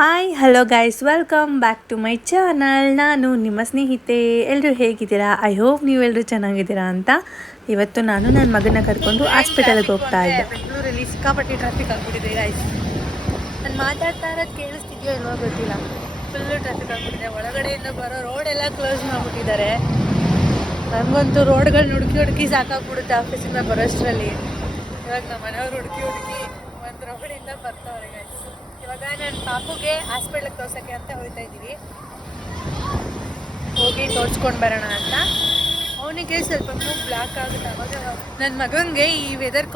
Hi hello guys, welcome back to my channel. ನಾನು ನಿಮ್ಮ ಸ್ನೇಹಿತೆ. ಎಲ್ಲರೂ ಹೇಗಿದ್ದೀರಾ? ಐ ಹೋಪ್ ನೀವೆಲ್ಲರೂ ಚೆನ್ನಾಗಿದ್ದೀರಾ ಅಂತ. ಇವತ್ತು ನಾನು ನನ್ನ ಮಗನ ಕರ್ಕೊಂಡು ಹಾಸ್ಪಿಟಲ್ಗೆ ಹೋಗ್ತಾ ಇದ್ದೆ. ಬೆಂಗಳೂರಲ್ಲಿ ಸಿಕ್ಕಾಪಟ್ಟೆ ಟ್ರಾಫಿಕ್ ಆಗ್ಬಿಟ್ಟಿದೆ ಗೈಸ್. ನಾನು ಮಾತಾಡ್ತಾ ಇರೋದು ಕೇಳಿಸ್ತಿದೆಯೋ ಇಲ್ವೋ ಗೊತ್ತಿಲ್ಲ. ಫುಲ್ಲು ಟ್ರಾಫಿಕ್ ಆಗ್ಬಿಟ್ಟಿದೆ. ಒಳಗಡೆಯಿಂದ ಬರೋ ರೋಡೆಲ್ಲ ಕ್ಲೋಸ್ ಮಾಡಿಬಿಟ್ಟಿದ್ದಾರೆ. ನನಗಂತೂ ರೋಡ್ಗಳನ್ನ ಹುಡುಕಿ ಸಾಕಾಗ್ಬಿಡುತ್ತೆ ಆಫೀಸಿಂದ ಬರೋಷ್ಟರಲ್ಲಿ. ಇವಾಗ ನಮ್ಮ ಮನೆಯವ್ರು ಹುಡುಕಿ ಒಂದು ರೋಡಿಂದ ಬರ್ತಾವ್ರೆ ಗೈಸ್. ಇವಾಗ ನನ್ನ ಪಾಪುಗೆ ಹಾಸ್ಪಿಟ್ಲಿಗೆ ತೋರ್ಸೋಕ್ಕೆ ಅಂತ ಹೋಗ್ತಾ ಇದ್ದೀವಿ. ಹೋಗಿ ತೋರಿಸ್ಕೊಂಡು ಬರೋಣ ಅಂತ. ಅವನಿಗೆ ಸ್ವಲ್ಪ ಮೂಗು ಬ್ಲಾಕ್ ಆಗುತ್ತೆ. ಅವಾಗ ನನ್ನ ಮಗನಿಗೆ ಈ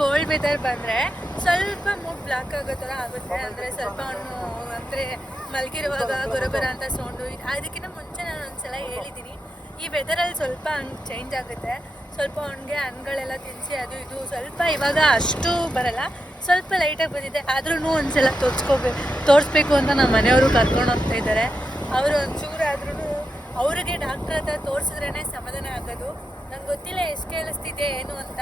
ಕೋಲ್ಡ್ ವೆದರ್ ಬಂದರೆ ಸ್ವಲ್ಪ ಮೂಗು ಬ್ಲಾಕ್ ಆಗೋ ಥರ ಆಗುತ್ತೆ. ಅಂದರೆ ಸ್ವಲ್ಪ ಅವನು ಅಂದರೆ ಮಲಗಿರುವಾಗ ಗೊರಗೊರ ಅಂತ ಸೌಂಡು. ಅದಕ್ಕಿಂತ ಮುಂಚೆ ನಾನು ಒಂದ್ಸಲ ಹೇಳಿದ್ದೀನಿ, ಈ ವೆದರಲ್ಲಿ ಸ್ವಲ್ಪ ಹಂಗೆ ಚೇಂಜ್ ಆಗುತ್ತೆ. ಸ್ವಲ್ಪ ಅವನಿಗೆ ಹಣ್ಣುಗಳೆಲ್ಲ ತಿನ್ನಿಸಿ ಅದು ಇದು ಸ್ವಲ್ಪ ಇವಾಗ ಅಷ್ಟು ಬರಲ್ಲ, ಸ್ವಲ್ಪ ಲೈಟಾಗಿ ಬಂದಿದೆ. ಆದ್ರೂ ಒಂದ್ಸಲ ತೋರಿಸ್ಬೇಕು ಅಂತ ನಮ್ಮ ಮನೆಯವರು ಕರ್ಕೊಂಡು ಹೋಗ್ತಾ ಇದ್ದಾರೆ. ಅವರು ಒಂಚೂರು ಆದ್ರೂ ಅವ್ರಿಗೆ ಡಾಕ್ಟರ್ ಹತ್ರ ತೋರಿಸಿದ್ರೇ ಸಮಾಧಾನ ಆಗೋದು. ನಂಗೆ ಗೊತ್ತಿಲ್ಲ ಎಷ್ಟು ಕೇಳಿಸ್ತಿದೆ ಏನು ಅಂತ.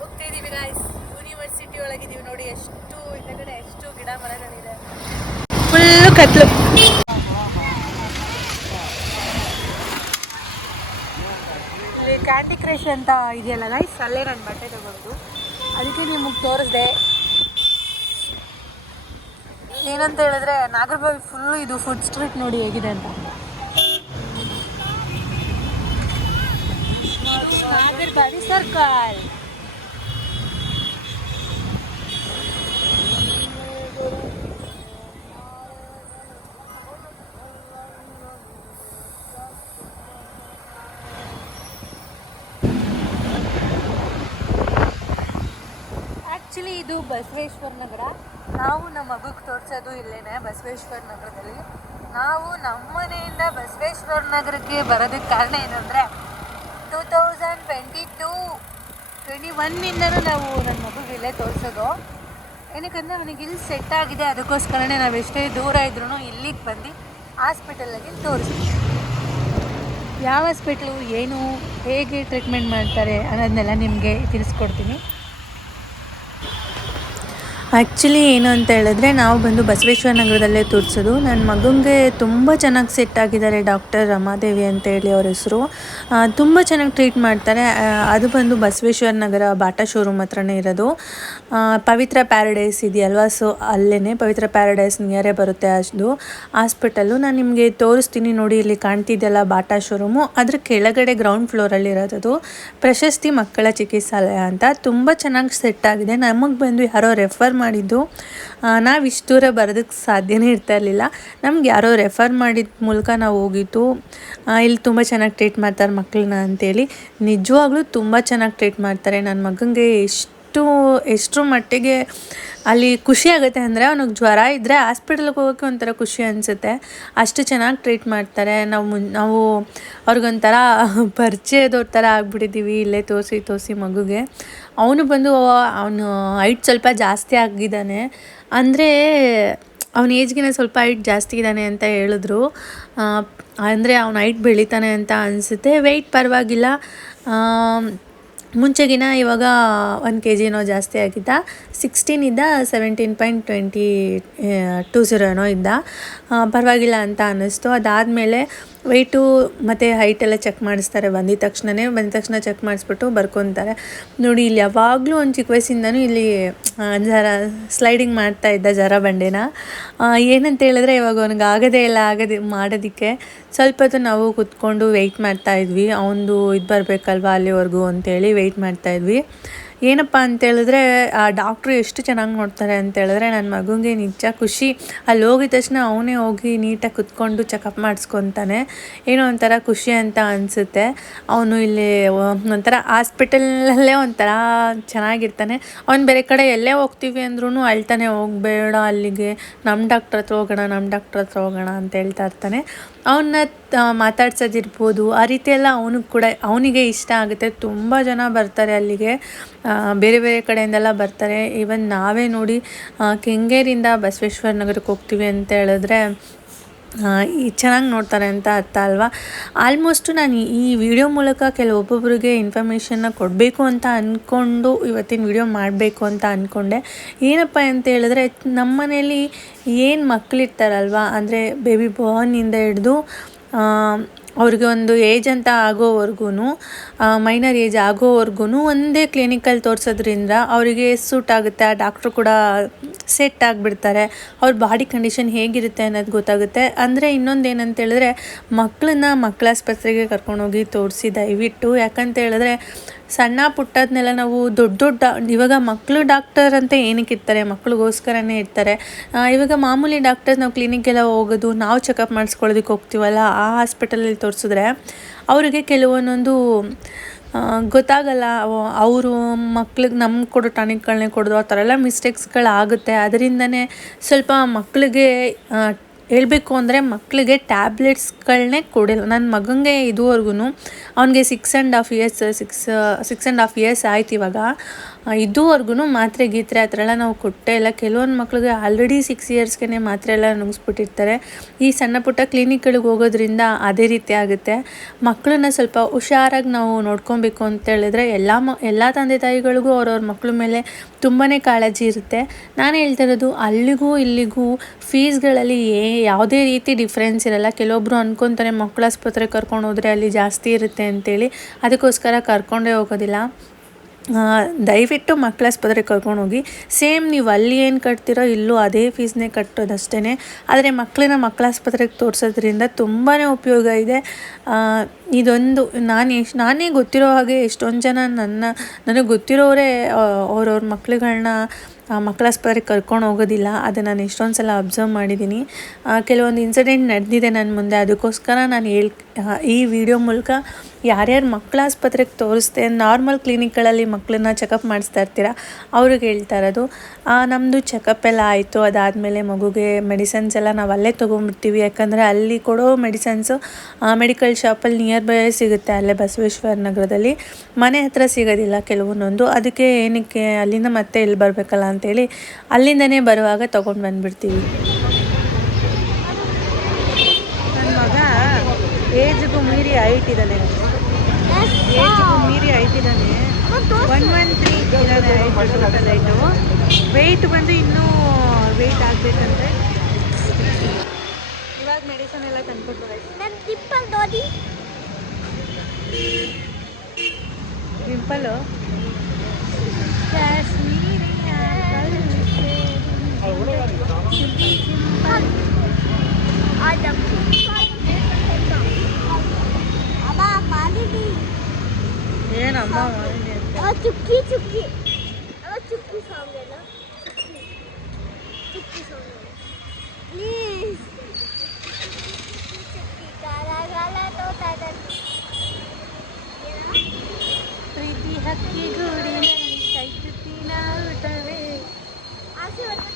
ಹೋಗ್ತಾ ಇದ್ದೀವಿ ಗಾಯ್ಸ್. ಯೂನಿವರ್ಸಿಟಿ ಒಳಗಿದ್ದೀವಿ ನೋಡಿ. ಎಷ್ಟು ಹಿಂದಗಡೆ ಎಷ್ಟು ಗಿಡ ಮರಗಳಿದೆ. ಫುಲ್ಲು ಕತ್ಲು. ಇಲ್ಲಿ ಕ್ಯಾಂಡಿ ಕ್ರಶ್ ಅಂತ ಇದೆಯಲ್ಲ ಗೈಸ್, ಅಲ್ಲೇ ನಾನು ಬಟ್ಟೆ ತಗೊಳ್ಳೋದು. ಅದಕ್ಕೆ ನಿಮಗೆ ತೋರಿಸ್ದೆ. ಏನಂತ ಹೇಳಿದ್ರೆ ನಾಗರಬಾವಿ ಫುಲ್ಲು ಇದು ಫುಡ್ ಸ್ಟ್ರೀಟ್ ನೋಡಿ ಹೇಗಿದೆ ಅಂತ. ನಾಗರಬಾವಿ ಸರ್ಕಲ್. ಆ್ಯಕ್ಚುಲಿ ಇದು ಬಸವೇಶ್ವರ ನಗರ. ನಾವು ನಮ್ಮ ಮಗುಗೆ ತೋರಿಸೋದು ಇಲ್ಲೇನೆ ಬಸವೇಶ್ವರ ನಗರದಲ್ಲಿ. ನಾವು ನಮ್ಮ ಮನೆಯಿಂದ ಬಸವೇಶ್ವರ ನಗರಕ್ಕೆ ಬರೋದಕ್ಕೆ ಕಾರಣ ಏನಂದರೆ 2021ಇಂದನೂ ನಾವು ನನ್ನ ಮಗುಗೆ ಇಲ್ಲೇ ತೋರಿಸೋದು. ಏನಕ್ಕಂದರೆ ಅವನಿಗೆ ಇಲ್ಲಿ ಸೆಟ್ ಆಗಿದೆ. ಅದಕ್ಕೋಸ್ಕರನೇ ನಾವು ಎಷ್ಟೇ ದೂರ ಇದ್ರೂ ಇಲ್ಲಿಗೆ ಬಂದು ಹಾಸ್ಪಿಟಲ್ಗೆ ತೋರಿಸ್ತೀವಿ. ಯಾವ ಹಾಸ್ಪಿಟ್ಲು, ಏನು, ಹೇಗೆ ಟ್ರೀಟ್ಮೆಂಟ್ ಮಾಡ್ತಾರೆ ಅನ್ನೋದನ್ನೆಲ್ಲ ನಿಮಗೆ ತಿಳಿಸ್ಕೊಡ್ತೀನಿ. ಆ್ಯಕ್ಚುಲಿ ಏನು ಅಂತ ಹೇಳಿದ್ರೆ ನಾವು ಬಂದು ಬಸವೇಶ್ವರ ನಗರದಲ್ಲೇ ತೋರಿಸೋದು. ನನ್ನ ಮಗನಿಗೆ ತುಂಬ ಚೆನ್ನಾಗಿ ಸೆಟ್ ಆಗಿದ್ದಾರೆ. ಡಾಕ್ಟರ್ ರಮಾದೇವಿ ಅಂತೇಳಿ ಅವ್ರ ಹೆಸರು. ತುಂಬ ಚೆನ್ನಾಗಿ ಟ್ರೀಟ್ ಮಾಡ್ತಾರೆ. ಅದು ಬಂದು ಬಸವೇಶ್ವರ ನಗರ ಬಾಟಾ ಶೋರೂಮ್ ಹತ್ರನೇ ಇರೋದು. ಪವಿತ್ರ ಪ್ಯಾರಡೈಸ್ ಇದೆಯಲ್ವಾ, ಸೊ ಅಲ್ಲೇ ಪವಿತ್ರ ಪ್ಯಾರಡೈಸ್ ನಿಯರೇ ಬರುತ್ತೆ ಅದು ಹಾಸ್ಪಿಟಲ್ಲು. ನಾನು ನಿಮಗೆ ತೋರಿಸ್ತೀನಿ ನೋಡಿ. ಇಲ್ಲಿ ಕಾಣ್ತಿದ್ದೆಲ್ಲ ಬಾಟಾ ಶೋರೂಮು. ಅದ್ರ ಕೆಳಗಡೆ ಗ್ರೌಂಡ್ ಫ್ಲೋರಲ್ಲಿ ಇರೋದು ಪ್ರಶಸ್ತಿ ಮಕ್ಕಳ ಚಿಕಿತ್ಸಾಲಯ ಅಂತ. ತುಂಬ ಚೆನ್ನಾಗಿ ಸೆಟ್ ಆಗಿದೆ. ನಮಗೆ ಬಂದು ಯಾರೋ ರೆಫರ್ ಮಾಡಿದ್ದು. ನಾವು ಇಷ್ಟು ದೂರ ಬರೋದಕ್ಕೆ ಸಾಧ್ಯನೇ ಇರ್ತಾ ಇರಲಿಲ್ಲ. ನಮ್ಗೆ ಯಾರೋ ರೆಫರ್ ಮಾಡಿದ ಮೂಲಕ ನಾವು ಹೋಗಿದ್ದು. ಇಲ್ಲಿ ತುಂಬ ಚೆನ್ನಾಗಿ ಟ್ರೀಟ್ ಮಾಡ್ತಾರೆ ಮಕ್ಕಳನ್ನ ಅಂತೇಳಿ. ನಿಜವಾಗ್ಲೂ ತುಂಬ ಚೆನ್ನಾಗಿ ಟ್ರೀಟ್ ಮಾಡ್ತಾರೆ. ನನ್ನ ಮಗನಿಗೆ ಎಷ್ಟರ ಮಟ್ಟಿಗೆ ಅಲ್ಲಿ ಖುಷಿ ಆಗುತ್ತೆ ಅಂದರೆ, ಅವನಿಗೆ ಜ್ವರ ಇದ್ದರೆ ಹಾಸ್ಪಿಟಲ್ಗೆ ಹೋಗೋಕ್ಕೆ ಒಂಥರ ಖುಷಿ ಅನಿಸುತ್ತೆ. ಅಷ್ಟು ಚೆನ್ನಾಗಿ ಟ್ರೀಟ್ ಮಾಡ್ತಾರೆ. ನಾವು ಅವ್ರಿಗೊಂಥರ ಪರಿಚಯದವ್ರ ಥರ ಆಗ್ಬಿಟ್ಟಿದ್ದೀವಿ ಇಲ್ಲೇ ತೋರಿಸಿ ಮಗುಗೆ. ಅವನು ಹೈಟ್ ಸ್ವಲ್ಪ ಜಾಸ್ತಿ ಆಗಿದ್ದಾನೆ. ಅಂದರೆ ಅವನ ಏಜ್ಗಿನ ಸ್ವಲ್ಪ ಹೈಟ್ ಜಾಸ್ತಿ ಇದ್ದಾನೆ ಅಂತ ಹೇಳಿದ್ರು. ಅಂದರೆ ಅವನ ಹೈಟ್ ಬೆಳಿತಾನೆ ಅಂತ ಅನಿಸುತ್ತೆ. ವೆಯ್ಟ್ ಪರವಾಗಿಲ್ಲ, ಮುಂಚೆಗಿನ ಇವಾಗ 1 kg ಏನೋ ಜಾಸ್ತಿ ಆಗಿದ್ದ. 16 ಇದ್ದ, 17.20 ಏನೋ ಇದ್ದ. ಪರವಾಗಿಲ್ಲ ಅಂತ ಅನ್ನಿಸ್ತು. ಅದಾದಮೇಲೆ ವೆಯ್ಟು ಮತ್ತು ಹೈಟೆಲ್ಲ ಚೆಕ್ ಮಾಡಿಸ್ತಾರೆ. ಬಂದಿದ ತಕ್ಷಣ ಚೆಕ್ ಮಾಡಿಸ್ಬಿಟ್ಟು ಬರ್ಕೊತಾರೆ ನೋಡಿ. ಇಲ್ಲಿ ಯಾವಾಗಲೂ ಒಂದು ಚಿಕ್ಕ ವಯಸ್ಸಿಂದನೂ ಇಲ್ಲಿ ಸ್ಲೈಡಿಂಗ್ ಮಾಡ್ತಾ ಇದ್ದ ಜರ ಬಂಡೆನ. ಏನಂತ ಹೇಳಿದ್ರೆ ಇವಾಗ ಅವನಿಗೆ ಆಗದೇ ಮಾಡೋದಕ್ಕೆ ಸ್ವಲ್ಪ ಹೊತ್ತು ನಾವು ಕೂತ್ಕೊಂಡು ವೆಯ್ಟ್ ಮಾಡ್ತಾಯಿದ್ವಿ. ಅವನದು ಇದು ಬರಬೇಕಲ್ವ ಅಲ್ಲಿವರೆಗೂ ಅಂತೇಳಿ ವೆಯ್ಟ್ ಮಾಡ್ತಾಯಿದ್ವಿ. ಏನಪ್ಪ ಅಂತೇಳಿದ್ರೆ ಆ ಡಾಕ್ಟ್ರು ಎಷ್ಟು ಚೆನ್ನಾಗಿ ನೋಡ್ತಾರೆ ಅಂತೇಳಿದ್ರೆ ನನ್ನ ಮಗುಗೆ ನಿಜ ಖುಷಿ. ಅಲ್ಲಿ ಹೋಗಿದ ತಕ್ಷಣ ಅವನೇ ಹೋಗಿ ನೀಟಾಗಿ ಕುತ್ಕೊಂಡು ಚೆಕಪ್ ಮಾಡಿಸ್ಕೊತಾನೆ. ಏನೋ ಒಂಥರ ಖುಷಿ ಅಂತ ಅನಿಸುತ್ತೆ. ಅವನು ಇಲ್ಲಿ ಒಂಥರ ಹಾಸ್ಪಿಟಲಲ್ಲೇ ಒಂಥರ ಚೆನ್ನಾಗಿರ್ತಾನೆ. ಅವ್ನು ಬೇರೆ ಕಡೆ ಎಲ್ಲೇ ಹೋಗ್ತೀವಿ ಅಂದ್ರೂ ಅಳ್ತಾನೆ, ಹೋಗಬೇಡ ಅಲ್ಲಿಗೆ, ನಮ್ಮ ಡಾಕ್ಟ್ರ್ ಹತ್ರ ಹೋಗೋಣ ಅಂತ ಹೇಳ್ತಾ ಇರ್ತಾನೆ. ಅವನ್ನ ಮಾತಾಡ್ಸೋದಿರ್ಬೋದು, ಆ ರೀತಿ ಎಲ್ಲ ಅವನಿಗೆ ಇಷ್ಟ ಆಗುತ್ತೆ. ತುಂಬ ಜನ ಬರ್ತಾರೆ ಅಲ್ಲಿಗೆ, ಬೇರೆ ಕಡೆಯಿಂದೆಲ್ಲ ಬರ್ತಾರೆ. ಈವನ್ ನಾವೇ ನೋಡಿ ಕೆಂಗೇರಿಂದ ಬಸವೇಶ್ವರ ನಗರಕ್ಕೆ ಹೋಗ್ತೀವಿ ಅಂತ ಹೇಳಿದ್ರೆ ಚೆನ್ನಾಗಿ ನೋಡ್ತಾರೆ ಅಂತ ಅರ್ಥ ಅಲ್ವಾ. ಆಲ್ಮೋಸ್ಟು ನಾನು ಈ ವಿಡಿಯೋ ಮೂಲಕ ಕೆಲವೊಬ್ಬೊಬ್ಬರಿಗೆ ಇನ್ಫಾರ್ಮೇಷನ್ನ ಕೊಡಬೇಕು ಅಂತ ಅಂದ್ಕೊಂಡು ಇವತ್ತಿನ ವಿಡಿಯೋ ಮಾಡಬೇಕು ಅಂತ ಅಂದ್ಕೊಂಡೆ. ಏನಪ್ಪ ಅಂತ ಹೇಳಿದ್ರೆ, ನಮ್ಮ ಮನೇಲಿ ಏನು ಮಕ್ಕಳಿರ್ತಾರಲ್ವ, ಅಂದರೆ ಬೇಬಿ ಬಾರ್ನಿಂದ ಹಿಡಿದು ಅವ್ರಿಗೆ ಒಂದು ಏಜ್ ಅಂತ ಆಗೋವರೆಗೂ, ಮೈನರ್ ಏಜ್ ಆಗೋವರೆಗೂ ಒಂದೇ ಕ್ಲಿನಿಕಲ್ಲಿ ತೋರಿಸೋದ್ರಿಂದ ಅವರಿಗೆ ಸೂಟ್ ಆಗುತ್ತೆ. ಆ ಡಾಕ್ಟ್ರು ಕೂಡ ಸೆಟ್ ಆಗಿಬಿಡ್ತಾರೆ. ಅವ್ರ ಬಾಡಿ ಕಂಡೀಷನ್ ಹೇಗಿರುತ್ತೆ ಅನ್ನೋದು ಗೊತ್ತಾಗುತ್ತೆ. ಅಂದರೆ ಇನ್ನೊಂದು ಏನಂತ ಹೇಳಿದ್ರೆ, ಮಕ್ಕಳ ಆಸ್ಪತ್ರೆಗೆ ಕರ್ಕೊಂಡೋಗಿ ತೋರಿಸಿ ದಯವಿಟ್ಟು. ಯಾಕಂತ ಹೇಳಿದ್ರೆ ಸಣ್ಣ ಪುಟ್ಟದನ್ನೆಲ್ಲ ನಾವು ದೊಡ್ಡ ಇವಾಗ ಮಕ್ಕಳು ಡಾಕ್ಟರ್ ಅಂತ ಏನಕ್ಕೆ ಇರ್ತಾರೆ, ಮಕ್ಕಳಿಗೋಸ್ಕರನೇ ಇರ್ತಾರೆ. ಇವಾಗ ಮಾಮೂಲಿ ಡಾಕ್ಟರ್ಸ್ ನಾವು ಕ್ಲಿನಿಕ್ಗೆಲ್ಲ ಹೋಗೋದು, ನಾವು ಚೆಕಪ್ ಮಾಡಿಸ್ಕೊಳ್ಳೋದಕ್ಕೆ ಹೋಗ್ತೀವಲ್ಲ, ಆ ಹಾಸ್ಪಿಟಲಲ್ಲಿ ತೋರಿಸಿದ್ರೆ ಅವರಿಗೆ ಕೆಲವೊಂದೊಂದು ಗೊತ್ತಾಗಲ್ಲ. ಅವರು ಮಕ್ಳಿಗೆ ನಮ್ಗೆ ಕೊಡೋ ಟಾನಿಕ್ಗಳನ್ನೇ ಕೊಡೋದು, ಆ ಥರ ಎಲ್ಲ ಮಿಸ್ಟೇಕ್ಸ್ಗಳಾಗುತ್ತೆ. ಅದರಿಂದನೇ ಸ್ವಲ್ಪ ಮಕ್ಕಳಿಗೆ ಹೇಳಬೇಕು ಅಂದರೆ ಮಕ್ಕಳಿಗೆ ಟ್ಯಾಬ್ಲೆಟ್ಸ್ಗಳನ್ನೇ ಕೊಡಿಲ್ಲ. ನನ್ನ ಮಗನಿಗೆ ಇದುವರೆಗೂ ಅವನಿಗೆ 6.5 ಇಯರ್ಸ್ ಆಯ್ತು ಇವಾಗ. ಇದುವರೆಗೂ ಮಾತ್ರೆ ಗೀತ್ರೆ ಆ ಥರ ಎಲ್ಲ ನಾವು ಕೊಟ್ಟೇ ಇಲ್ಲ. ಕೆಲವೊಂದು ಮಕ್ಳಿಗೆ ಆಲ್ರೆಡಿ 6 ಇಯರ್ಸ್ಗೆ ಮಾತ್ರೆ ಎಲ್ಲ ನುಗ್ಗಿಸ್ಬಿಟ್ಟಿರ್ತಾರೆ. ಈ ಸಣ್ಣ ಪುಟ್ಟ ಕ್ಲಿನಿಕ್ಗಳಿಗೆ ಹೋಗೋದ್ರಿಂದ ಅದೇ ರೀತಿ ಆಗುತ್ತೆ. ಮಕ್ಕಳನ್ನ ಸ್ವಲ್ಪ ಹುಷಾರಾಗಿ ನಾವು ನೋಡ್ಕೊಬೇಕು ಅಂತ ಹೇಳಿದ್ರೆ ಎಲ್ಲ ತಂದೆ ತಾಯಿಗಳಿಗೂ ಅವ್ರವ್ರ ಮಕ್ಕಳ ಮೇಲೆ ತುಂಬಾ ಕಾಳಜಿ ಇರುತ್ತೆ. ನಾನು ಹೇಳ್ತಾ ಇರೋದು, ಅಲ್ಲಿಗೂ ಇಲ್ಲಿಗೂ ಫೀಸ್ಗಳಲ್ಲಿ ಯಾವುದೇ ರೀತಿ ಡಿಫ್ರೆನ್ಸ್ ಇರಲ್ಲ. ಕೆಲವೊಬ್ಬರು ಅಂದ್ಕೊತಾರೆ ಮಕ್ಕಳ ಆಸ್ಪತ್ರೆಗೆ ಕರ್ಕೊಂಡು ಹೋದರೆ ಅಲ್ಲಿ ಜಾಸ್ತಿ ಇರುತ್ತೆ ಅಂತೇಳಿ, ಅದಕ್ಕೋಸ್ಕರ ಕರ್ಕೊಂಡೇ ಹೋಗೋದಿಲ್ಲ. ದಯವಿಟ್ಟು ಮಕ್ಕಳ ಆಸ್ಪತ್ರೆಗೆ ಕರ್ಕೊಂಡೋಗಿ. ಸೇಮ್ ನೀವು ಅಲ್ಲಿ ಏನು ಕಟ್ತೀರೋ ಇಲ್ಲೂ ಅದೇ ಫೀಸ್ನೇ ಕಟ್ಟೋದಷ್ಟೇ. ಆದರೆ ಮಕ್ಕಳ ಆಸ್ಪತ್ರೆಗೆ ತೋರಿಸೋದ್ರಿಂದ ತುಂಬಾ ಉಪಯೋಗ ಇದೆ. ಇದೊಂದು ನಾನೇ ಗೊತ್ತಿರೋ ಹಾಗೆ ಎಷ್ಟೊಂದು ಜನ ನನಗೆ ಗೊತ್ತಿರೋರೇ ಅವ್ರವ್ರ ಮಕ್ಕಳುಗಳನ್ನ ಮಕ್ಕಳ ಆಸ್ಪತ್ರೆಗೆ ಕರ್ಕೊಂಡು ಹೋಗೋದಿಲ್ಲ. ಅದು ನಾನು ಎಷ್ಟೊಂದು ಸಲ ಅಬ್ಸರ್ವ್ ಮಾಡಿದ್ದೀನಿ. ಕೆಲವೊಂದು ಇನ್ಸಿಡೆಂಟ್ ನಡೆದಿದೆ ನನ್ನ ಮುಂದೆ. ಅದಕ್ಕೋಸ್ಕರ ನಾನು ಈ ವಿಡಿಯೋ ಮೂಲಕ ಯಾರ್ಯಾರು ಮಕ್ಕಳ ಆಸ್ಪತ್ರೆಗೆ ತೋರಿಸ್ದೆ, ನಾರ್ಮಲ್ ಕ್ಲಿನಿಕ್ಗಳಲ್ಲಿ ಮಕ್ಕಳನ್ನ ಚೆಕಪ್ ಮಾಡಿಸ್ತಾ ಇರ್ತೀರ ಅವ್ರಿಗೆ ಹೇಳ್ತಾ ಇರೋದು. ನಮ್ಮದು ಚೆಕಪ್ ಎಲ್ಲ ಆಯಿತು. ಅದಾದಮೇಲೆ ಮಗುಗೆ ಮೆಡಿಸನ್ಸ್ ಎಲ್ಲ ನಾವು ಅಲ್ಲೇ ತೊಗೊಂಡ್ಬಿಡ್ತೀವಿ. ಯಾಕಂದರೆ ಅಲ್ಲಿ ಕೊಡೋ ಮೆಡಿಸನ್ಸು ಮೆಡಿಕಲ್ ಶಾಪಲ್ಲಿ ನಿಯರ್ ಬೈ ಸಿಗುತ್ತೆ, ಅಲ್ಲೇ ಬಸವೇಶ್ವರ ನಗರದಲ್ಲಿ. ಮನೆ ಹತ್ರ ಸಿಗೋದಿಲ್ಲ ಕೆಲವೊಂದೊಂದು. ಅದಕ್ಕೆ ಏನಕ್ಕೆ ಅಲ್ಲಿಂದ ಮತ್ತೆ ಇಲ್ಲಿ ಬರಬೇಕಲ್ಲ ಅಂತೇಳಿ ಅಲ್ಲಿಂದನೇ ಬರುವಾಗ ತೊಗೊಂಡು ಬಂದುಬಿಡ್ತೀವಿ. ನನ್ನ ಮಗ ಏಜ್ಗೂ ಮೀರಿ ಹೈಟ್ ಇದ್ದಾನೆ. 113 ಇದ್ದಾನೆ ಟೋಟಲ್ ಹೈಟು. ವೆಯ್ಟ್ ಬಂದು ಇನ್ನೂ ವೆಯ್ಟ್ ಆಗಬೇಕಂದ್ರೆ ಇವಾಗ ಮೆಡಿಸನ್ ಎಲ್ಲ ತಂದ್ಕೊಡ್ಬೇಕು. ಡಿಂಪಲು ಏನಮ್ಮ ಚುಕ್ಕಿ ಚುಕ್ಕಿ ಚುಕ್ಕಿ ಸಾಂಗ್ ಎಲ್ಲ ಚುಕ್ಕಿ ಸಾಂಗ್ ಪ್ಲೀಸ್ ಚುಕ್ಕಿ ಗಾಲ ಗಾಲ ತೋತಾದ ಪ್ರೀತಿ ಹಕ್ಕಿ ಗೂಡಿನಲ್ಲಿ ಕೈತುತ್ತಿ ನಾಟವೇ ಆಸೆ ಒಟ್ಟು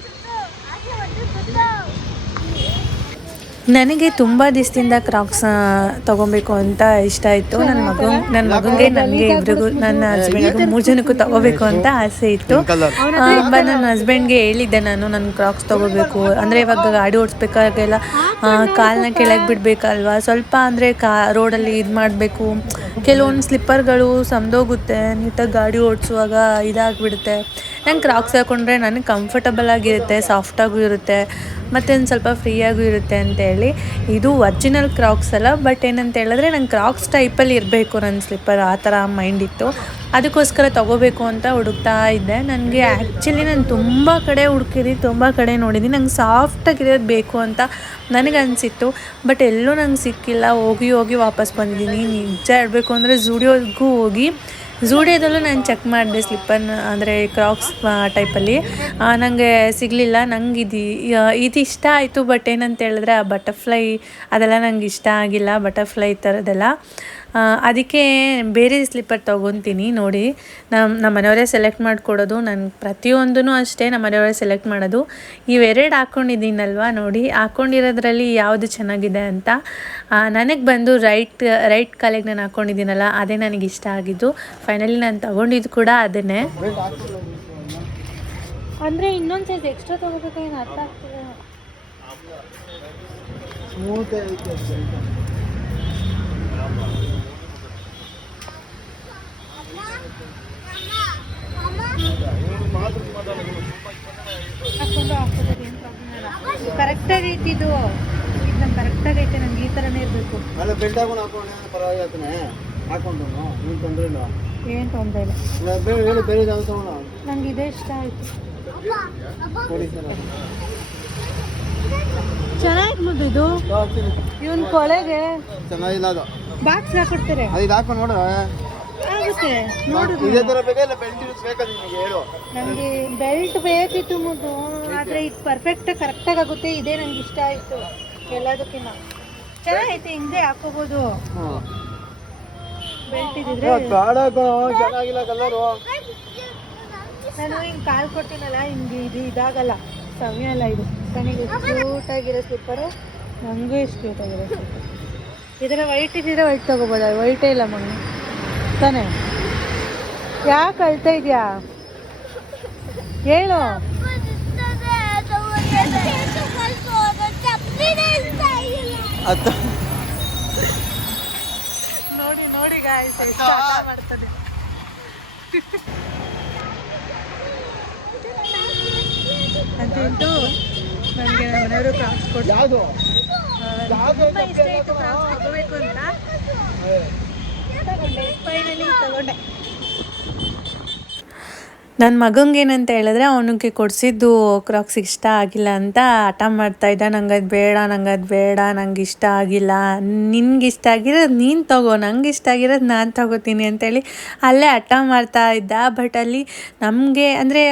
ಸುತ್ತು ನನಗೆ ತುಂಬ ದಿವಸದಿಂದ ಕ್ರಾಕ್ಸ್ ತೊಗೊಬೇಕು ಅಂತ ಇಷ್ಟ ಇತ್ತು. ನನ್ನ ಮಗನಿಗೆ ನನಗೆ ಇಬ್ಬರಿಗೂ ನನ್ನ ಹಸ್ಬೆಂಡ್ಗೂ 3 ಜನಕ್ಕೂ ತೊಗೋಬೇಕು ಅಂತ ಆಸೆ ಇತ್ತು. ನನ್ನ ಹಸ್ಬೆಂಡ್ಗೆ ಹೇಳಿದ್ದೆ ನಾನು, ನನ್ನ ಕ್ರಾಕ್ಸ್ ತೊಗೋಬೇಕು ಅಂದರೆ ಇವಾಗ ಗಾಡಿ ಓಡಿಸ್ಬೇಕಾಗೆಲ್ಲ ಕಾಲನ್ನ ಕೆಳಗೆ ಬಿಡಬೇಕಲ್ವ, ಸ್ವಲ್ಪ ಅಂದರೆ ರೋಡಲ್ಲಿ ಇದು ಮಾಡಬೇಕು. ಕೆಲವೊಂದು ಸ್ಲಿಪ್ಪರ್ಗಳು ಸಮದೋಗುತ್ತೆ, ನೀಟಾಗಿ ಗಾಡಿ ಓಡಿಸುವಾಗ ಇದಾಗಿಬಿಡುತ್ತೆ. ನಂಗೆ ಕ್ರಾಕ್ಸ್ ಹಾಕ್ಕೊಂಡ್ರೆ ನನಗೆ ಕಂಫರ್ಟಬಲ್ ಆಗಿರುತ್ತೆ, ಸಾಫ್ಟಾಗೂ ಇರುತ್ತೆ, ಮತ್ತು ಒಂದು ಸ್ವಲ್ಪ ಫ್ರೀಯಾಗೂ ಇರುತ್ತೆ ಅಂತೇಳಿ. ಇದು ಒರಿಜಿನಲ್ ಕ್ರಾಕ್ಸ್ ಅಲ್ಲ, ಬಟ್ ಏನಂತ ಹೇಳಿದ್ರೆ ನಂಗೆ ಕ್ರಾಕ್ಸ್ ಟೈಪಲ್ಲಿ ಇರಬೇಕು ನನ್ನ ಸ್ಲಿಪ್ಪರ್, ಆ ಥರ ಮೈಂಡ್ ಇತ್ತು. ಅದಕ್ಕೋಸ್ಕರ ತೊಗೋಬೇಕು ಅಂತ ಹುಡುಕ್ತಾ ಇದ್ದೆ. ನನಗೆ ಆ್ಯಕ್ಚುಲಿ ನಾನು ತುಂಬ ಕಡೆ ಹುಡುಕಿದ್ದೀನಿ, ತುಂಬ ಕಡೆ ನೋಡಿದ್ದೀನಿ. ನಂಗೆ ಸಾಫ್ಟಾಗಿರೋದು ಬೇಕು ಅಂತ ನನಗೆ ಅನಿಸಿತ್ತು, ಬಟ್ ಎಲ್ಲೂ ನಂಗೆ ಸಿಕ್ಕಿಲ್ಲ. ಹೋಗಿ ವಾಪಸ್ ಬಂದಿದ್ದೀನಿ. ನಿಜ ಹೇಳಬೇಕು ಅಂದರೆ ಝೂಡಿಯೋದಲ್ಲೂ ನಾನು ಚೆಕ್ ಮಾಡಿದೆ ಸ್ಲಿಪ್ಪರ್ನ, ಅಂದರೆ ಕ್ರಾಕ್ಸ್ ಟೈಪಲ್ಲಿ. ನನಗೆ ಸಿಗಲಿಲ್ಲ. ನಂಗೆ ಇದು ಇಷ್ಟ ಆಯಿತು, ಬಟ್ ಏನಂತ ಹೇಳಿದ್ರೆ ಆ ಬಟರ್ಫ್ಲೈ ಅದೆಲ್ಲ ನಂಗೆ ಇಷ್ಟ ಆಗಿಲ್ಲ, ಬಟರ್ಫ್ಲೈ ಥರದ್ದೆಲ್ಲ. ಅದಕ್ಕೆ ಬೇರೆ ಸ್ಲಿಪ್ಪರ್ ತೊಗೊತೀನಿ. ನೋಡಿ, ನಮ್ಮ ಮನೆಯವರೇ ಸೆಲೆಕ್ಟ್ ಮಾಡಿಕೊಡೋದು. ನಾನು ಪ್ರತಿಯೊಂದೂ ಅಷ್ಟೇ ನಮ್ಮ ಮನೆಯವರೇ ಸೆಲೆಕ್ಟ್ ಮಾಡೋದು. ಇವೆರಡು ಹಾಕ್ಕೊಂಡಿದ್ದೀನಲ್ವ, ನೋಡಿ ಹಾಕ್ಕೊಂಡಿರೋದ್ರಲ್ಲಿ ಯಾವುದು ಚೆನ್ನಾಗಿದೆ ಅಂತ. ನನಗೆ ಬಂದು ರೈಟ್ ಕಾಲಿಗೆ ನಾನು ಹಾಕ್ಕೊಂಡಿದ್ದೀನಲ್ಲ, ಅದೇ ನನಗೆ ಇಷ್ಟ ಆಗಿದ್ದು. ಫೈನಲಿ ನಾನು ತೊಗೊಂಡಿದ್ದು ಕೂಡ ಅದನ್ನೇ. ಅಂದರೆ ಇನ್ನೊಂದು ಸೈಜ್ ಎಕ್ಸ್ಟ್ರಾ ತೊಗೋಬೇಕಾದ್ರೆ ಅರ್ಥ ಆಗ್ತದೆ. ಮೂವತ್ತೈದು ಕರೆಕ್ಟಾಗಿ ಐತಿ ಇದು ಕರೆಕ್ಟಾಗಿ ಐತೆ ನಂಗೆ ಈ ಥರನೇ ಇರಬೇಕು. ಅಲ್ಲ ಬೆಲ್ಟ್ ಹಾಕೊಂಡು ಹಾಕೊಂಡೆ ಪರವಾಗಿಲ್ಲ ಹಾಕೊಂಡು ಏನು ತೊಂದರೆ ಇಲ್ಲ. ಏನು ತೊಂದರೆ ಇಲ್ಲ. ಹೇಳಿ ಬೇರೆ ಯಾವ್ದು ತಗೋಣ. ನಂಗೆ ಇದೇ ಇಷ್ಟ ಆಯಿತು. ನೋಡಿ ಸರ್ ಚೆನ್ನಾಗಿ ಮುದ್ದು ಇದು ಇವನ್ ಕೊಳೆಗೆ ಚೆನ್ನಾಗಿಲ್ಲ ಅದು. ಬಾಕ್ಸ್ ಹಾಕೊಡ್ತಾರೆ ಅದು ಇದು ಹಾಕೊಂಡು ನೋಡ್ರೆ ಆಗುತ್ತೆ ನೋಡು. ಇದೇ ಥರ ಬೇಕಾ ಇಲ್ಲ ಬೆಲ್ಟ್ ಬೇಕಾ ನಿಮಗೆ ಹೇಳು. ನನಗೆ ಬೆಲ್ಟ್ ಬೇಕಿತ್ತು ಮುದ್ದು, ಆದರೆ ಇದು ಪರ್ಫೆಕ್ಟ್ ಕರೆಕ್ಟಾಗಿ ಆಗುತ್ತೆ. ಇದೇ ನಂಗೆ ಇಷ್ಟ ಆಯಿತು ಎಲ್ಲದಕ್ಕಿಂತ. ಚೆನ್ನಾಗೈತೆ, ಹಿಂಗೆ ಹಾಕೋಬೋದು. ಬೆಲ್ಟ್ ಇದ್ದಿದ್ರೆ ಚೆನ್ನಾಗಿಲ್ಲ ಕಲರು. ನಾನು ಹಿಂಗೆ ಕಾಲು ಕೊಡ್ತೀನಲ್ಲ, ಹಿಂಗೆ ಇದು ಇದಾಗಲ್ಲ, ಸಮಯ ಅಲ್ಲ ಇದು. ನನಗೆ ಕ್ಯೂಟಾಗಿರೋ ಸ್ಲಿಪ್ಪರು, ನನಗೂ ಇಷ್ಟು ಕ್ಯೂಟಾಗಿರೋ ಸ್ಲಿಪ್ಪರ್. ಇದರ ವೈಟ್ ಇದ್ದಿದ್ರೆ ವೈಟ್ ತೊಗೋಬೋದ, ವೈಟೇ ಇಲ್ಲ ಮಗನ ತಾನೇ. ಯಾಕೆ ಅಳ್ತಾ ಇದೆಯಾ ಹೇಳು. ನೋಡಿ ನೋಡಿ ಗಾಯ್ಸ್ ಎಷ್ಟು ಆಟ ಮಾಡ್ತದೆ. ಅಂತೂ ನನಗೆ ನಮ್ಮ ಮನೆಯವರು ಕ್ರಾಫ್ಟ್ಸ್ ಕೊಟ್ಟು ಯಾವುದು ತುಂಬ ಇಷ್ಟ ಆಯಿತು ಕ್ರಾಫ್ಟ್ಸ್ ತಗೋಬೇಕು ಅಂತ. ಫೈನಲಿ ತಗೊಂಡೆ. ನನ್ನ ಮಗಂಗೆ ಏನಂತ ಹೇಳಿದ್ರೆ ಅವನಿಗೆ ಕೊಡಿಸಿದ್ದು ಕ್ರಾಕ್ಸ್ ಇಷ್ಟ ಆಗಿಲ್ಲ ಅಂತ ಹಠ ಮಾಡ್ತಾಯಿದ್ದ. ನಂಗೆ ಅದು ಬೇಡ, ನಂಗೆ ಅದು ಬೇಡ, ನಂಗೆ ಇಷ್ಟ ಆಗಿಲ್ಲ. ನಿನ್ಗೆ ಇಷ್ಟ ಆಗಿರೋದು ನೀನು ತಗೋ, ನಂಗೆ ಇಷ್ಟ ಆಗಿರೋದು ನಾನು ತಗೋತೀನಿ ಅಂತೇಳಿ ಅಲ್ಲೇ ಹಠ ಮಾಡ್ತಾ ಇದ್ದ. ಬಟ್ ಅಲ್ಲಿ ನಮಗೆ ಅಂದರೆ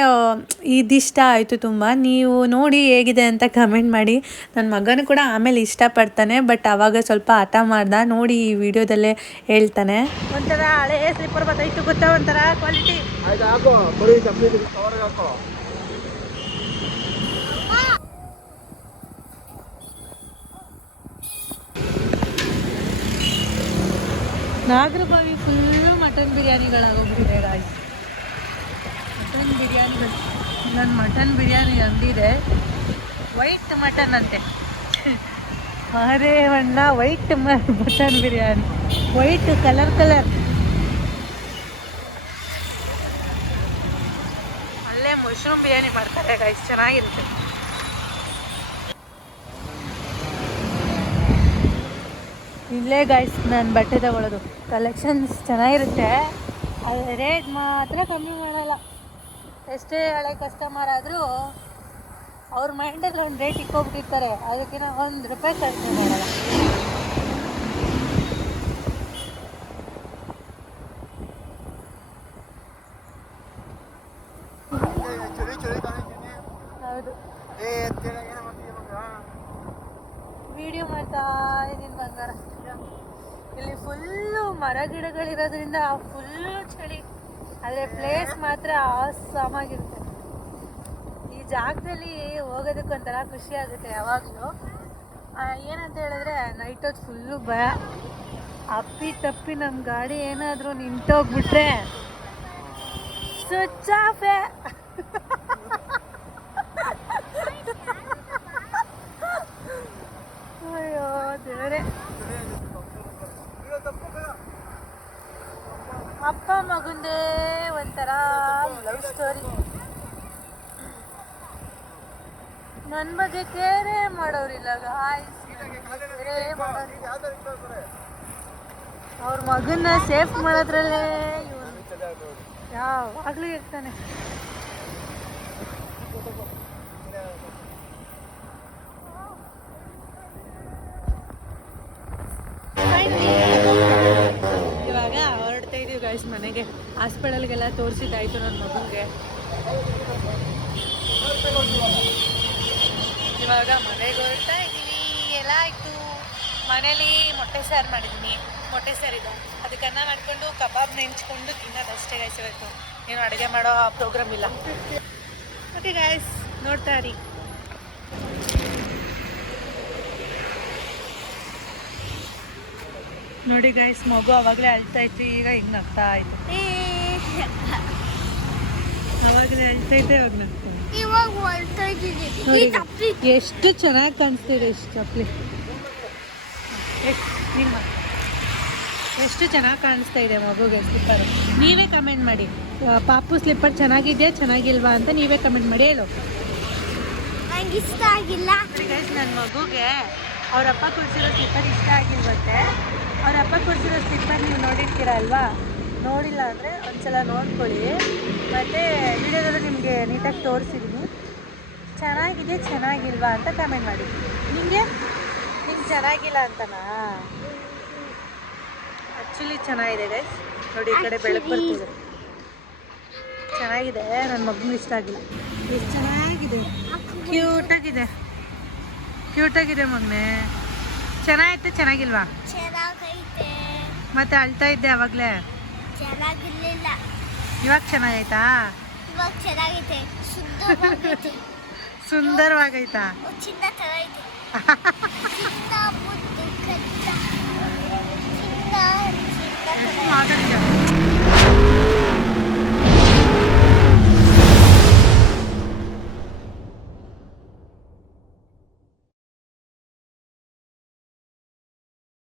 ಇದಿಷ್ಟ ಆಯಿತು ತುಂಬ. ನೀವು ನೋಡಿ ಹೇಗಿದೆ ಅಂತ ಕಮೆಂಟ್ ಮಾಡಿ. ನನ್ನ ಮಗನೂ ಕೂಡ ಆಮೇಲೆ ಇಷ್ಟಪಡ್ತಾನೆ, ಬಟ್ ಆವಾಗ ಸ್ವಲ್ಪ ಹಠ ಮಾಡ್ದ. ನೋಡಿ ಈ ವಿಡಿಯೋದಲ್ಲೇ ಹೇಳ್ತಾನೆ. ಒಂಥರ ಹಳೆ ಸ್ಲಿಪ್ಪರ್ ಬತ್ತಾಯಿತು ಗೊತ್ತಾ, ಒಂಥರ ಕ್ವಾಲಿಟಿ. ಆಯ್ತು ಹಾಕೋ, ಬರೀ ಚಪ್ಪಲಿ ಕವರ್ಗೆ ಹಾಕೋ. ನಾಗರಬಾವಿ ಫುಲ್ಲು ಮಟನ್ ಬಿರಿಯಾನಿಗಳಾಗೋಗ್ಬಿಟ್ಟಿದೆ ಗಾಯ್ಸ್. ಮಟನ್ ಬಿರಿಯಾನಿಗಳು. ನನ್ನ ಮಟನ್ ಬಿರಿಯಾನಿ ಅಂಗಡಿದೆ, ವೈಟ್ ಮಟನ್ ಅಂತೆ. ಅರೆ ಅಣ್ಣ, white mutton biryani, white colour. ಅಲ್ಲೇ ಮಶ್ರೂಮ್ ಬಿರಿಯಾನಿ ಮಾಡ್ತಾರೆ ಗಾಯ್ಸ್, ಚೆನ್ನಾಗಿರುತ್ತೆ. ಇಲ್ಲೇ ಗಾಯ್ಸ್ ನಾನು ಬಟ್ಟೆ ತಗೊಳ್ಳೋದು. ಕಲೆಕ್ಷನ್ಸ್ ಚೆನ್ನಾಗಿರುತ್ತೆ, ಆದರೆ ರೇಟ್ ಮಾತ್ರ ಕಮ್ಮಿ ಮಾಡಲ್ಲ. ಎಷ್ಟೇ ಹಳೆ ಕಸ್ಟಮರ್ ಆದರೂ ಅವ್ರ ಮೈಂಡಲ್ಲಿ ಒಂದು ರೇಟ್ ಇಕ್ಕೋಬಿಟ್ಟಿರ್ತಾರೆ, ಅದಕ್ಕಿಂತ ₹1 ಕಡಿಮೆ ಮಾಡಲ್ಲ. ಹೌದು, ವಿಡಿಯೋ ಮಾಡ್ತಾ ಇದ್ದೀನಿ ಬಂಗಾರ. ಇಲ್ಲಿ ಫುಲ್ಲು ಮರ ಗಿಡಗಳಿರೋದ್ರಿಂದ ಫುಲ್ಲು ಚಳಿ, ಆದರೆ ಪ್ಲೇಸ್ ಮಾತ್ರ ಆಸಾಮಾಗಿರುತ್ತೆ. ಈ ಜಾಗದಲ್ಲಿ ಹೋಗೋದಕ್ಕೊಂಥರ ಖುಷಿ ಆಗುತ್ತೆ ಯಾವಾಗಲೂ. ಏನಂತ ಹೇಳಿದ್ರೆ ನೈಟ್ ಹೊತ್ತು ಫುಲ್ಲು ಭಯ. ಅಪ್ಪಿ ತಪ್ಪಿ ನಮ್ಮ ಗಾಡಿ ಏನಾದರೂ ನಿಂತೋಗ್ಬಿಟ್ರೆ ಸ್ವಿಚ್ ಆಫೇ. ಅಯ್ಯೋ ದೇವರೇ. ಅಪ್ಪ ಮಗುಂದೇ ಒಂಥರ ಲವ್ ಸ್ಟೋರಿ. ನನ್ನ ಬಗ್ಗೆ ಕೇರೇ ಮಾಡೋರಿಲ್ಲ ಗಾಯ್ಸ್, ಕೇರೇ ಮಾಡೋರಿಲ್ಲ. ಅವ್ರ ಮಗನ್ನ ಸೇಫ್ ಮಾಡೋದ್ರಲ್ಲೇ ಇವನು ಯಾವಾಗಲೂ ಇರ್ತಾನೆ. ಇವಾಗ ಹೊರಡ್ತಾ ಇದೀವಿ ಗಾಯ್ಸ್ ಮನೆಗೆ. ಹಾಸ್ಪಿಟಲ್ಗೆಲ್ಲ ತೋರಿಸಿದ್ದಾಯ್ತು ನನ್ನ ಮಗುಗೆ. ಇವಾಗ ಮನೆಗೆ ಹೊರಡ್ತಾ ಇದ್ದೀವಿ. ಎಲ್ಲ ಆಯಿತು. ಮನೇಲಿ ಮೊಟ್ಟೆ ಸಾರು ಮಾಡಿದ್ದೀನಿ, ಮೊಟ್ಟೆ ಸಾರಿದೆ, ಅದಕ್ಕೆ ಅನ್ನ ಮಾಡ್ಕೊಂಡು ಕಬಾಬ್ ನೆಂಚ್ಕೊಂಡು ತಿನ್ನೋದಷ್ಟೇ ಗಾಯ್ಸ್. ಇವತ್ತು ಏನು ಅಡುಗೆ ಮಾಡೋ ಪ್ರೋಗ್ರಾಮ್ ಇಲ್ಲ. ಓಕೆ ಗಾಯ್ಸ್, ನೋಡ್ತಾ ಇರಿ. ನೋಡಿ ಗಾಯ್ಸ್, ಮಗು ಅವಾಗಲೇ ಅಳ್ತಾ ಇತ್ತು, ಈಗ ಹಿಂಗೆ ನಗ್ತಾ ಆಯ್ತು. ಅವಾಗಲೇ ಅಳ್ತಾ ಇದ್ದೆ, ಇವಾಗ ನಗ್ತೀನಿ. ಇವಾಗ ಹೊಲ್ತಾ ಇದ್ದೀನಿ. ಎಷ್ಟು ಚೆನ್ನಾಗಿ ಕಾಣಿಸ್ತಿದೆ ಇಷ್ಟು ಚಪ್ಪಲಿ. ಎಷ್ಟು ಚೆನ್ನಾಗಿ ಕಾಣಿಸ್ತಾ ಇದೆ ಮಗುಗೆ ಸ್ಲಿಪ್ಪರ್. ನೀವೇ ಕಮೆಂಟ್ ಮಾಡಿ, ಪಾಪು ಸ್ಲಿಪ್ಪರ್ ಚೆನ್ನಾಗಿದೆ ಚೆನ್ನಾಗಿಲ್ವಾ ಅಂತ ನೀವೇ ಕಮೆಂಟ್ ಮಾಡಿ ಹೇಳು. ನಂಗೆ ಇಷ್ಟ ಆಗಿಲ್ಲ. ನನ್ನ ಮಗುಗೆ ಅವರಪ್ಪ ಕೊಡಿಸಿರೋ ಸ್ಲಿಪ್ಪರ್ ಇಷ್ಟ ಆಗಿಲ್ವಂತೆ. ಅವರಪ್ಪ ಕೊಡಿಸಿರೋ ಸ್ಲಿಪ್ಪರ್ ನೀವು ನೋಡಿರ್ತೀರ ಅಲ್ವಾ? ನೋಡಿಲ್ಲ ಅಂದರೆ ಒಂದ್ಸಲ ನೋಡ್ಕೊಳ್ಳಿ. ಮತ್ತು ವಿಡಿಯೋದಲ್ಲೂ ನಿಮಗೆ ನೀಟಾಗಿ ತೋರಿಸಿದ್ದೀನಿ. ಚೆನ್ನಾಗಿದೆ ಚೆನ್ನಾಗಿಲ್ವಾ ಅಂತ ಕಮೆಂಟ್ ಮಾಡಿ. ನಿಂಗೆ ಚೆನ್ನಾಗಿಲ್ಲ ಅಂತನಾ? ಆ್ಯಕ್ಚುಲಿ ಚೆನ್ನಾಗಿದೆ ಗೈಸ್. ನೋಡಿ ಈ ಕಡೆ ಬೆಳಕು ಬರ್ತಿದೆ. ಚೆನ್ನಾಗಿದೆ. ನನ್ನ ಮಗನಿಗೆ ಇಷ್ಟ ಆಗಿಲ್ಲ. ಎಷ್ಟು ಚೆನ್ನಾಗಿದೆ, ಕ್ಯೂಟಾಗಿದೆ ಮಗನೇ. ಚೆನ್ನಾಗೈತೆ ಚೆನ್ನಾಗಿಲ್ವಾ? ಚೆನ್ನಾಗೈತೆ. ಮತ್ತೆ ಅಳ್ತಾ ಇದ್ದೆ ಅವಾಗಲೇ. ಚೆನ್ನಾಗಿರ್ಲಿಲ್ಲ. ಇವಾಗ ಚೆನ್ನಾಗೈತಾ? ಇವಾಗ ಚೆನ್ನಾಗೈತೆ. ಸುಂದರವಾಗೈತೆ. ಸುಂದರವಾಗೈತಾ? ಚಿನ್ನ ಚೆನ್ನಾಗೈತೆ. ಚಿನ್ನ